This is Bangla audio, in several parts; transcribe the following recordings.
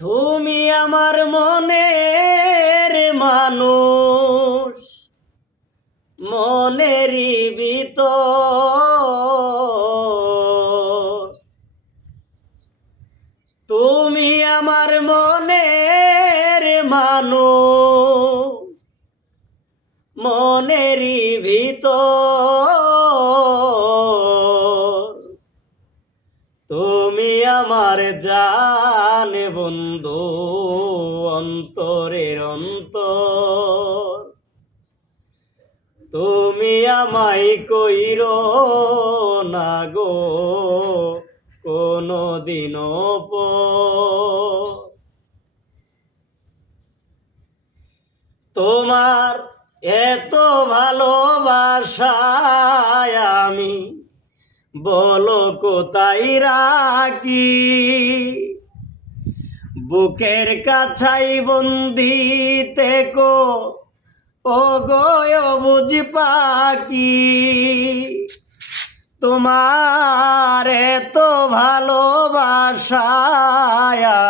তুমি আমার মনের মানুষ, মনেরই ভিতর। তুমি আমার মনের মানুষ, মনেরই ভিতর। তুমি আমার জান বন্ধু, অন্তরের অন্তর। তুমি আমায় কইরো না গো কোনো দিনও পর। তোমার এত ভালোবাসায় আমি বলো কোথায় রাখি। বুকের কাছাই বন্দি থেকো ও গয় বুঝি পাখি। তোমার এত ভালোবাসায়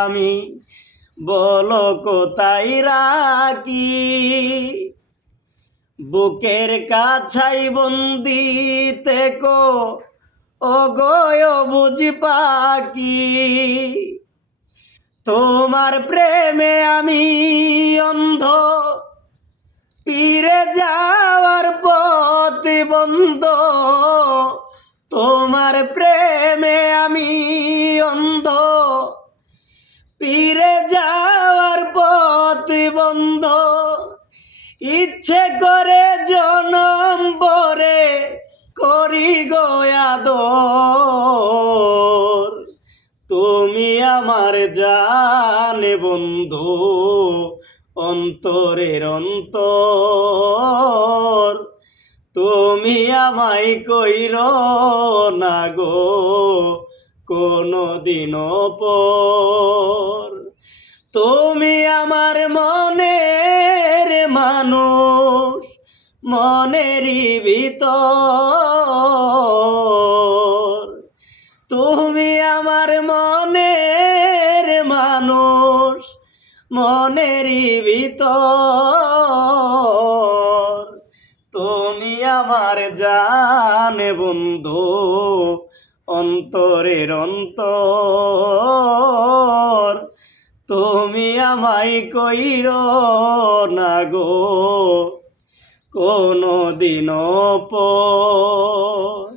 আমি বলো কোথায় রাখি। বুকের কাছাই বন্দি থেকো ও গয় বুঝি পাখি। তোমার প্রেমে আমি অন্ধ, ফিরে যাওয়ার পথ বন্ধ। তোমার প্রেমে আমি অন্ধ, ফিরে যাওয়ার পথ বন্ধ। ইচ্ছে করে জনম ভরে করি গো আদর। তুমি আমার জান বন্ধু, অন্তরের অন্তর। তুমি আমায় কইরো না গো কোনো দিনও পর। তুমি আমার মনের মানুষ, মনেরই ভিতর। তুমি আমার মনের মানুষ, মনেরই ভিতর। তুমি আমার জান বন্ধু, অন্তরের অন্তর। তুমি আমায় কইরো না গো কোনো দিনও পর।